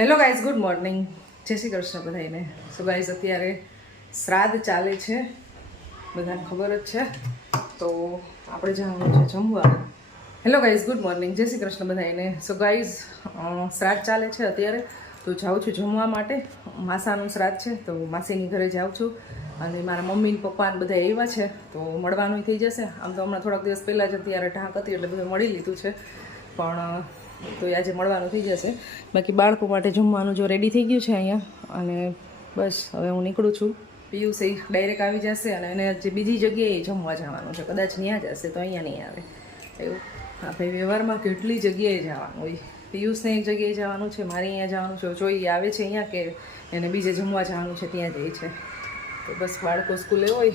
Hello guys good morning જય શ્રી કૃષ્ણ બધાને so guys અત્યારે શ્રાદ્ધ ચાલે છે. બધાને ખબર જ છે. તો આપણે જવાનું છે જમવા. હેલો ગાઈઝ ગુડ મોર્નિંગ જય શ્રી કૃષ્ણ બધાને સો ગાઈઝ શ્રાદ્ધ ચાલે છે અત્યારે. તો જાઉં છું જમવા માટે. માસાનું શ્રાદ્ધ છે, તો માસીની ઘરે જાઉં છું. અને મારા મમ્મી ને પપ્પા બધા એવા છે, તો મળવાનું થઈ જશે. આમ તો હમણાં થોડાક દિવસ પહેલાં જ અત્યારે ઢાંક હતી એટલે બધું મળી લીધું છે. પણ તો એ આજે મળવાનું થઈ જશે. બાકી બાળકો માટે જમવાનું જો રેડી થઈ ગયું છે અહીંયા, અને બસ હવે હું નીકળું છું. પિયુષ એ ડાયરેક્ટ આવી જશે અને એને જે બીજી જગ્યાએ જમવા જવાનું છે. કદાચ ત્યાં જશે તો અહીંયા નહીં આવે. એવું. આપણે વ્યવહારમાં કેટલી જગ્યાએ જવાનું હોય. પિયુષને એક જગ્યાએ જવાનું છે, મારે અહીંયા જવાનું છે. જો એ આવે છે અહીંયા કે એને બીજે જમવા જવાનું છે, ત્યાં જઈ છે. તો બસ બાળકો સ્કૂલે હોય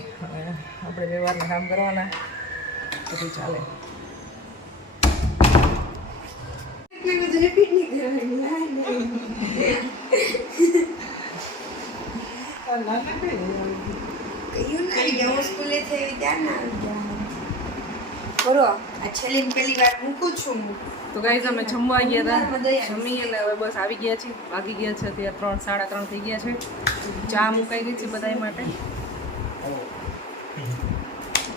આપણે વ્યવહારના કામ કરવાના. બધું ચાલે. આવી ગયા આ છેલ્લી પહેલી વાર મૂકું છું હું તો ગાઈઝ અમે જમવા ગયા હતા બધા જમી અને હવે બસ આવી ગયા છીએ. વાગી ગયા છે અત્યારે ત્રણ, સાડા ત્રણ થઈ ગયા છે. ચા મુકાઈ ગઈ છે બધા માટે.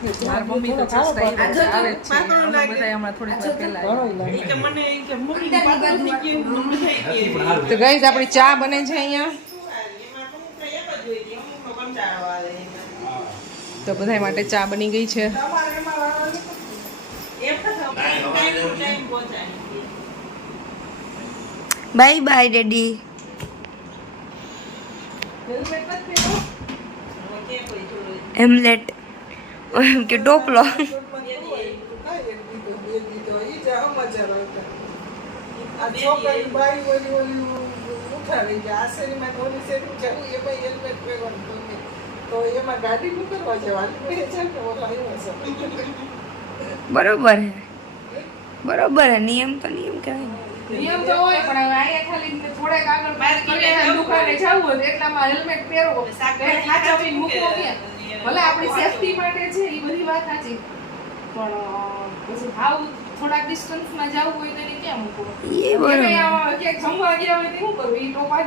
મારા મમ્મી તો. તો ગાઈઝ આપણી ચા બને છે અહીંયા? તો બધા માટે ચા બની ગઈ છે. Bye bye daddy. હેમલેટ એમ કે ડોપલો. બરોબર બરોબર હે. નિયમ તો નિયમ કહેવાય નિયમ તો હોય પણ હવે અહીંયા ખાલી થોડેક આગળ કિરાણા દુકાને જવું હોય તો એટલામાં હેલ્મેટ પહેરવો સાચવીને મૂકવો ક્યાં? ભલે આપણી સેફટી માટે છે એ બધી વાત સાચી. પણ પછી હાવ થોડાક ડિસ્ટન્સમાં જવું હોય તો એને ક્યાં મૂકવું એ ક્યાંક જમવા ગયા હોય તો શું કરવું ઈ ટોપા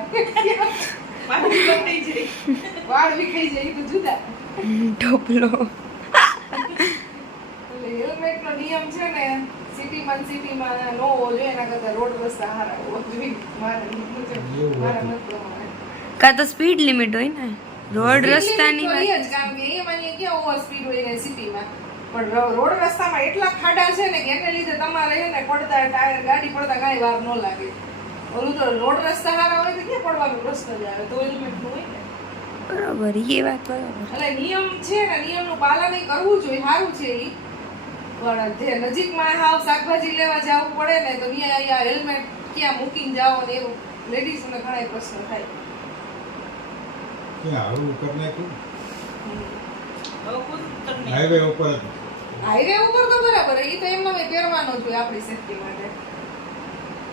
વાળ વિખાઈ જાય તો જુદા. ઢોપલો એટલે હેલ્મેટનો નિયમ છે ને સિટીમાં સિટીમાં નો હોવો જોઈએ એના કરતા રોડ રસ્તા સારા હોવા જોઈએ. મારા મુજબ મારા મત પ્રમાણે. કાં તો સ્પીડ લિમિટ હોય ને? રોડ રસ્તાની વાત. કારણ કે એમાં અહીંયા સ્પીડ હોય ને સિટીમાં પણ રોડ રસ્તામાં એટલા ખાડા છે ને કે એને લીધે તમારે છે ને પડતા ટાયર ગાડી પડતા કાંઈ વાર ન લાગે. ઓલું તો રોડ રસ્તા સારા હોય તો ક્યાં પડવાનો પ્રશ્ન જ આવે? તો હેલ્મેટનું હોય ને. બરાબર એ વાત બરાબર. એટલે નિયમ છે ને નિયમનું પાલન કરવું જોઈએ સારું છે એ પણ જે નજીકમાં હાવ શાકભાજી લેવા જવું પડે ને તો અહીંયા અહીંયા હેલ્મેટ ક્યાં મૂકીને જાઓ ને એવું. લેડીઝને ઘણા પ્રશ્ન થાય. ક્યાં આવું કરી નાખ્યું? હાઈવે ઉપર હાઈવે ઉપર તો બરાબર એ તો એમનો મેં પહેરવાનો છું આપણી સેફટી માટે.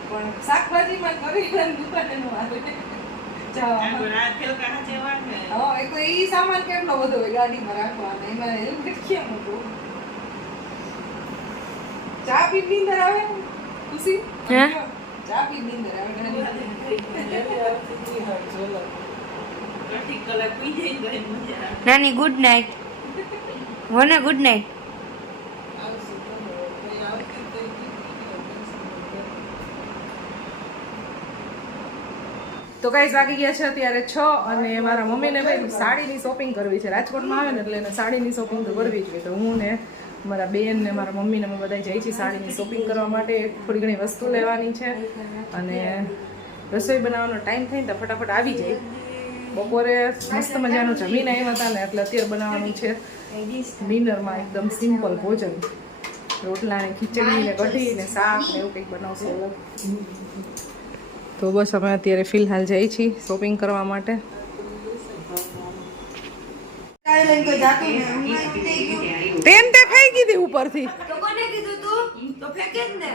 પણ શાકભાજીમાં કરીને દુકાને નો આવે સામાન કેટલો બધો હોય ગાડીમાં રાખવાનો એમાં હેલ્મેટ ક્યાં મૂકવું ચા પી નીંદર આવે ખુશી? ચા પી નીંદર આવે નાની ગુડ નાઇટ વને ગુડ નાઇટ તો કાંઈ વાગી ગયા છે અત્યારે છ અને મારા મમ્મીને ભાઈ સાડીની શોપિંગ કરવી છે. રાજકોટમાં આવે ને એટલે એને સાડીની શોપિંગ તો કરવી જ હોય. તો હું ને મારા બેન ને મારા મમ્મીને અમે બધા જઈએ છીએ સાડીની શોપિંગ કરવા માટે. થોડી ઘણી વસ્તુ લેવાની છે. અને રસોઈ બનાવવાનો ટાઈમ થાય ને તો ફટાફટ આવી જાય. બપોરે મસ્ત મજાનું જમીને આવ્યા હતા ને એટલે અત્યારે બનાવવાનું છે. ડિનરમાં એકદમ સિમ્પલ ભોજન. રોટલા ને ખીચડી ને કઢી ને શાક ને એવું કંઈક બનાવશું. તો બસ અમે અત્યારે ફિલહાલ જઈએ છીએ શોપિંગ કરવા માટે. તેમ તે ફેંકી દીધી ઉપરથી તો કોને કીધું તું? તો ફેંકે જ ને.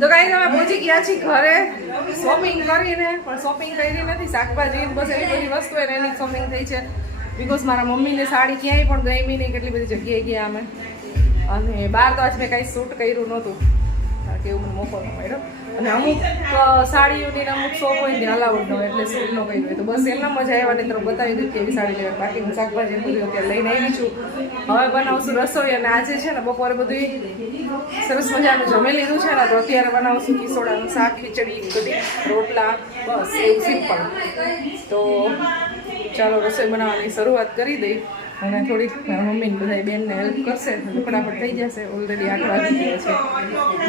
તો કાંઈ અમે પહોંચી ગયા છીએ ઘરે શોપિંગ કરીને, પણ શોપિંગ કરી નથી, શાકભાજી બસ એવી બધી વસ્તુ એને એની શોપિંગ થઈ છે. બિકોઝ મારા મમ્મીને સાડી ક્યાંય પણ ગમી નહીં, કેટલી બધી જગ્યાએ ગયા અમે. અને બહાર તો આજ મેં કાંઈ શૂટ કર્યું નહોતું. કારણ કે એવું મને મોકો ન અને અમુક સાડીઓની અમુક શોપ હોય ને અલાઉડ ન હોય એટલે શૂટ ન કહી હોય. તો બસ એમના મજા આવ્યા ને તરફ બતાવી દીધી કેવી સાડી લેવા બાકી હું શાકભાજી બધું અત્યારે લઈને આવી છું. હવે બનાવશું રસોઈ અને આજે છે ને બપોરે બધું સરસ મજાનું જમી લીધું છે ને, તો અત્યારે બનાવશું કિસોડાનું શાક, ખીચડી બધી રોટલા, બસ, એવું સિમ્પલ તો ચાલો રસોઈ બનાવવાની શરૂઆત કરી દઈ. અને થોડીક મમ્મીને બધા બેનને હેલ્પ કરશે ફટાફટ થઈ જશે. ઓલરેડી આઠ વાગી ગયા છે.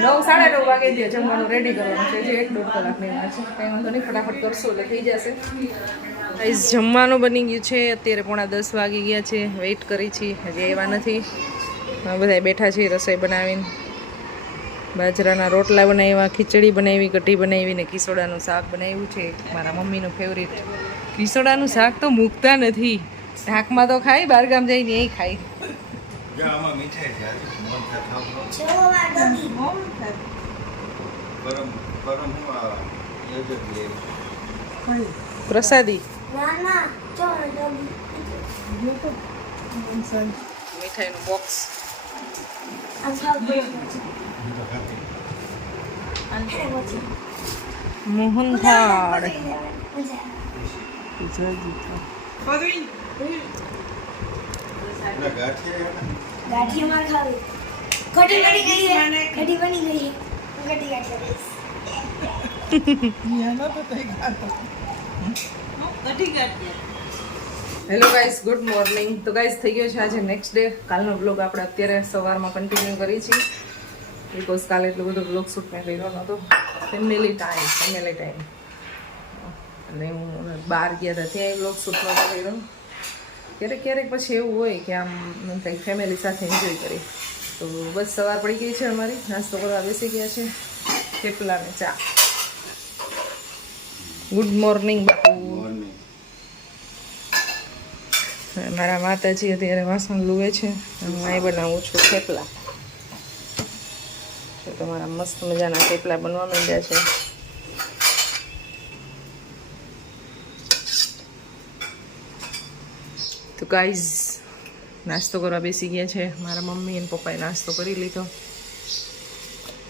નવ, સાડા નવ વાગે દે જમવાનું રેડી કરવાનું છે. જે એક દોઢ કલાકની વાત છે. કંઈ વાંધો નહીં, ફટાફટ કરશું એટલે થઈ જશે. ગાઈઝ જમવાનું બની ગયું છે. અત્યારે પોણા દસ વાગી ગયા છે. વેઇટ કરી છીએ હજી એવા નથી. બધા બેઠા છીએ રસોઈ બનાવીને. બાજરાના રોટલા બનાવ્યા, ખીચડી બનાવી કઢી બનાવી ને કિસોડાનું શાક બનાવ્યું છે. મારા મમ્મીનું ફેવરિટ કિસોડાનું શાક તો મૂકતા નથી. શાકમાં તો ખાય બહાર ગામ જઈને એ ખાય જો આમાં મીઠાઈ છે આજે મન થતા મોમ થાય. પરમ પરમ હું આ યોજક લે પ્રસાદી ના ના જો ડોગી મીઠાઈનું બોક્સ આ ખાવ મોહનથાળ બધુંય. પેલા ગાંઠિયા માં ખાવી. કઢી બની ગઈ છે. કઢી બની ગઈ છે. કઢી ગાંઠી યાનો તો તઈ ગાતો. Kadhi gathiya. Hello guys good morning તો ગાઈસ થઈ ગયો છે આજે નેક્સ્ટ ડે કાલનો બ્લોગ આપણે અત્યારે સવારમાં કન્ટિન્યુ કરી છીએ. બિકોઝ કાલે એટલો બધો બ્લોગ શૂટ મેં કર્યો નહોતો ફેમિલી ટાઈમ ફેમિલી ટાઈમ અને હું બહાર ગયા હતા ત્યાં બ્લોગ શૂટ નહોતો કર્યો. ક્યારેક ક્યારેક પછી એવું હોય કે આમ કંઈક ફેમિલી સાથે એન્જોય કરી. તો બસ સવાર પડી ગઈ છે અમારી. નાસ્તો કરવા બેસી ગયા છે. થેપલા ને ચા. ગુડ મોર્નિંગ બાપુ. મારા માતાજી અત્યારે વાસણ લુવે છે. હું અહીં બનાવું છું થેપલા. તો તમારા મસ્ત મજાના થેપલા બનવા માંડ્યા છે. તો ગાઈઝ નાસ્તો કરવા બેસી ગયા છે. મારા મમ્મી અને પપ્પાએ નાસ્તો કરી લીધો.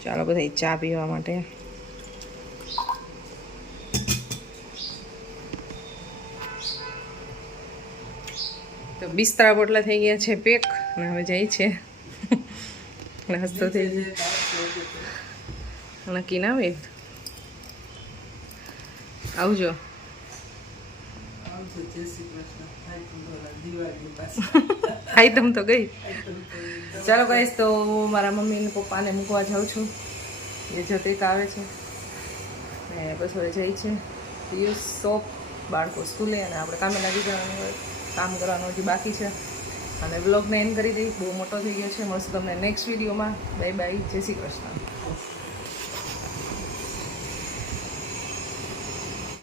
ચાલો બધા ચા પીવા માટે. તો બિસ્તરા બોટલા થઈ ગયા છે પેક, અને હવે જાય છે. નાસ્તો થઈ ગયો. નક્કી ના આવે આવજો આવજો, જય શ્રી કૃષ્ણ. હાય કુંડોળા, દિવાળી પાસે. આઈટમ તો ગઈ. ચાલો કહીશ તો મારા મમ્મી ને પપ્પાને મૂકવા જાઉં છું. એ જતીક આવે છે. ને બસ હવે જઈ છે. પિયુષ શોપ બાળકો સ્કૂલે અને આપણે કામે લાગી જવાનું કામ કરવાનું હજી બાકી છે. અને બ્લોગને એન્ડ કરી દઈ. બહુ મોટો થઈ ગયો છે. મળશું તમને નેક્સ્ટ વિડીયોમાં બાય બાય જય શ્રી કૃષ્ણ.